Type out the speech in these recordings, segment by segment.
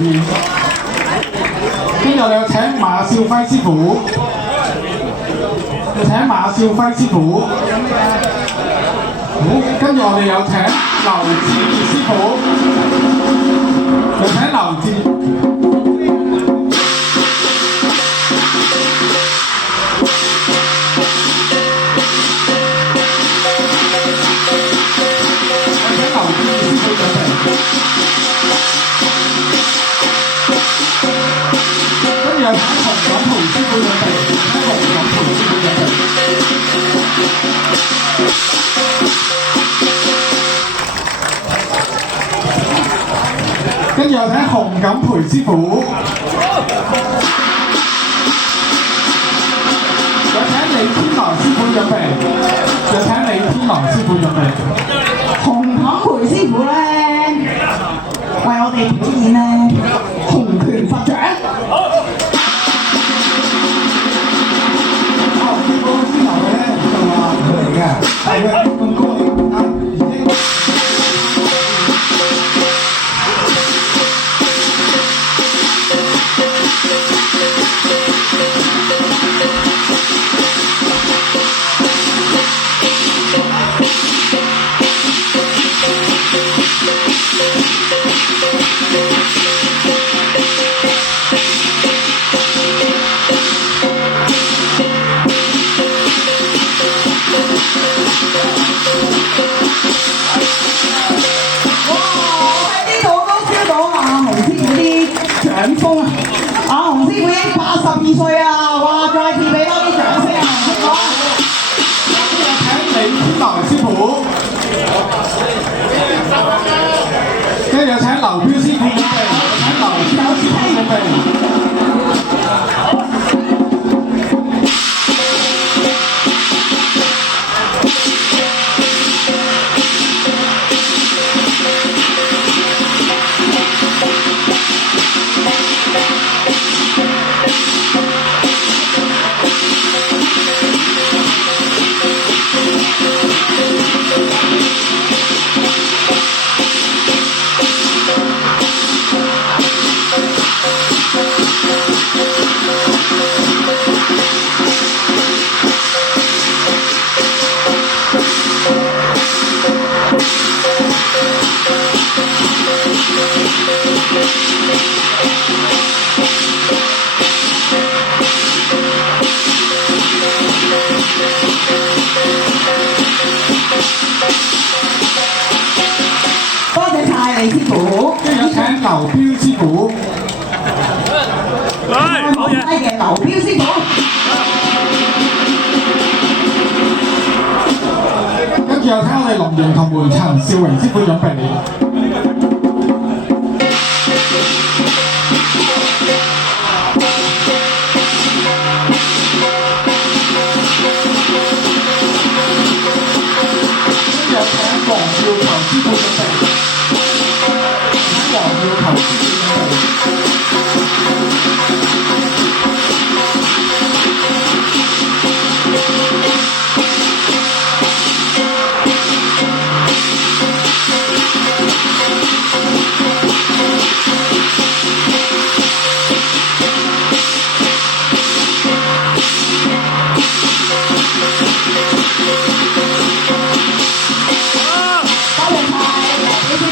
跟住我哋有請馬少輝師傅，請馬少輝師傅。好，跟住我哋有請劉志傑師傅，有請劉志。有請洪錦培師傅準備，洪錦培師傅準備。跟住有請洪錦培師傅，有請李天來師傅準備，有請李天來師傅準備。洪錦培師傅咧，為我哋表演咧洪拳佛掌。係啊，咁高興啊！洪師傅已經82歲啊！哇，再次俾多啲掌聲啊！請李天來師傅，跟住有請劉彪師傅準備，請劉彪師傅準備。李師傅，跟住有請劉彪師傅，好嘅，劉彪師傅，跟住有請我哋龍形同門陳少榮師傅準備。跟住有請黃耀球師傅準備。黃耀球師傅準備。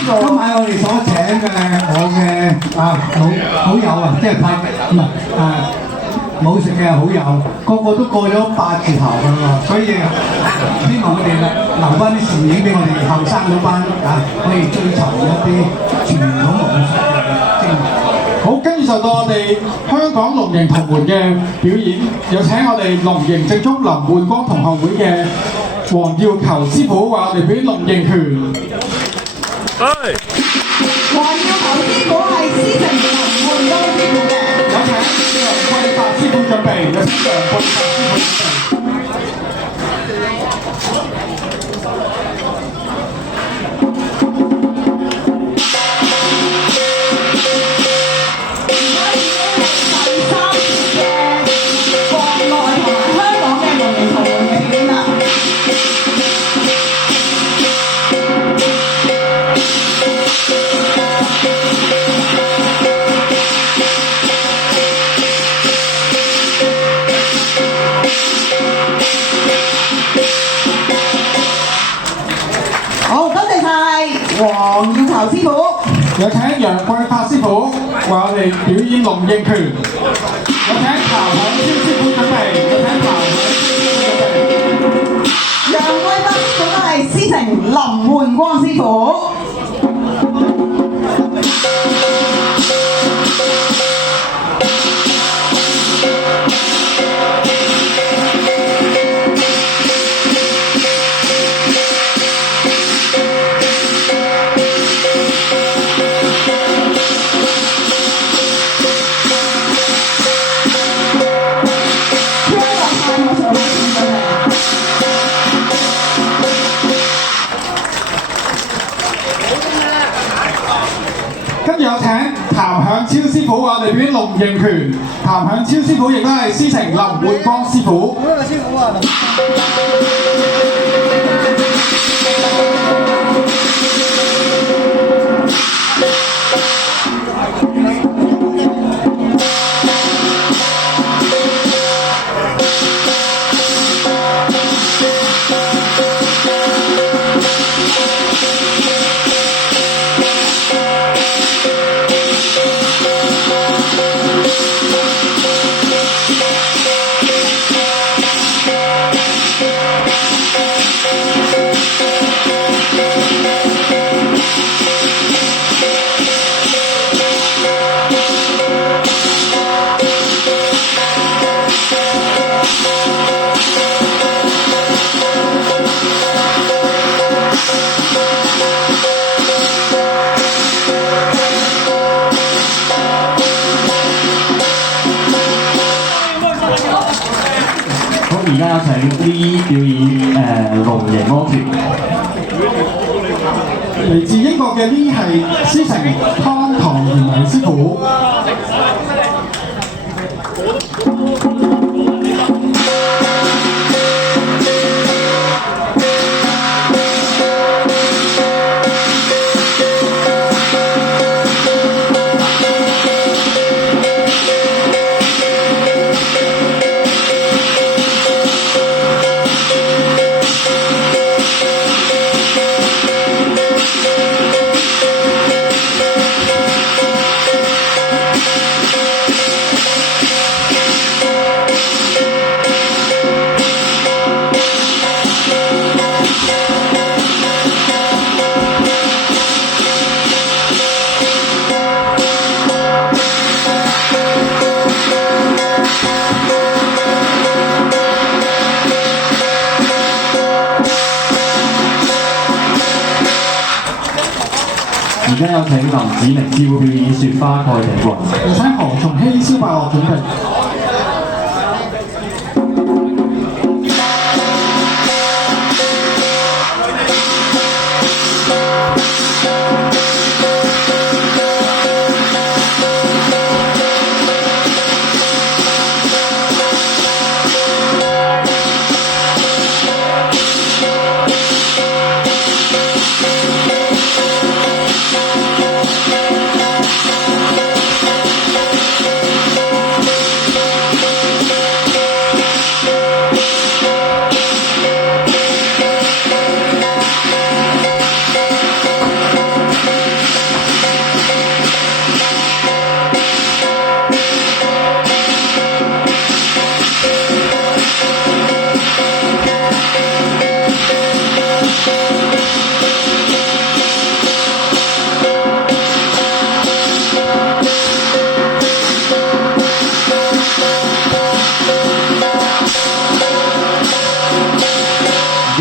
今晚我哋所請嘅我嘅好友啊，即係唔係武術嘅好友，個個都過咗8字頭㗎喎，所以希望佢哋留翻啲攝影俾我哋後生嗰班可以追尋一啲傳統武術嘅精華。好，跟住就到我哋香港龍形同門嘅表演，有請我哋龍形正宗林煥光同學會嘅黃耀球師傅為我哋表演龍形拳。黃耀球師傅係師承林煥光師傅嘅，有請楊桂發師傅準備，有請楊桂發師傅準備。哋表演龍應拳。有請譚響超師傅準備，有請譚響超師傅準備。楊威德嗰個係師承林煥光師傅。跟住有請譚響超師傅為我哋表演龍應拳。譚響超師傅亦都係師承林煥光師傅。而家有請 V 表演龍形魔拳。嚟自英國嘅呢係師承湯唐賢偉師傅。而家有請林子明師傅表演雪花蓋頂雲。有請何松希蕭伯樂準備。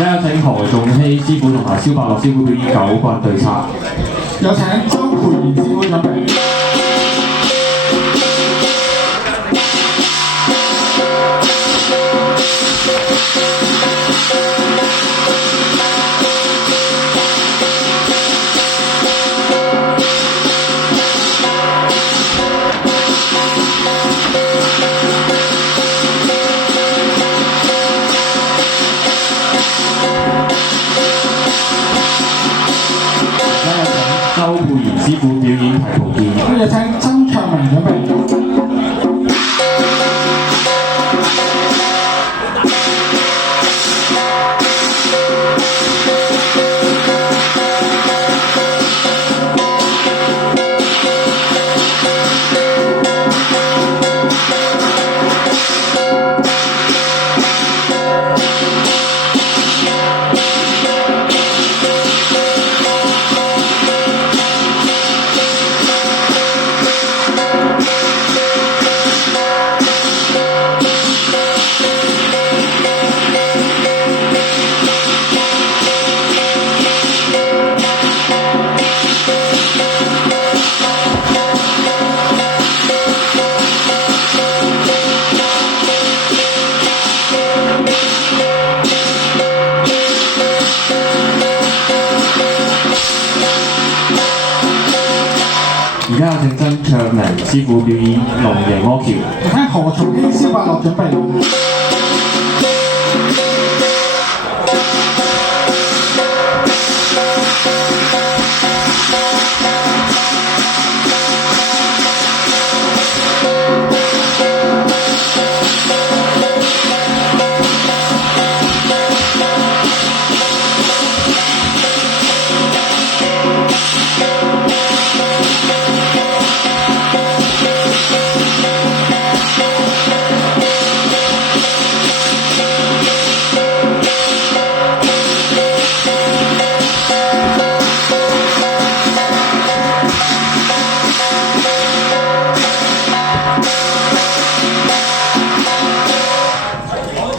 而家有請何仲希師傅同埋蕭伯樂師傅表演九棍對策。有請周培賢師傅準備。周佩賢師傅表演提圖劍。跟住請曾卓明準備。卓明師傅表演龍形柯橋。你睇何重熙、蕭伯樂準備。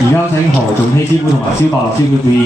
而家請何仲熙師傅同埋蕭伯樂師傅表演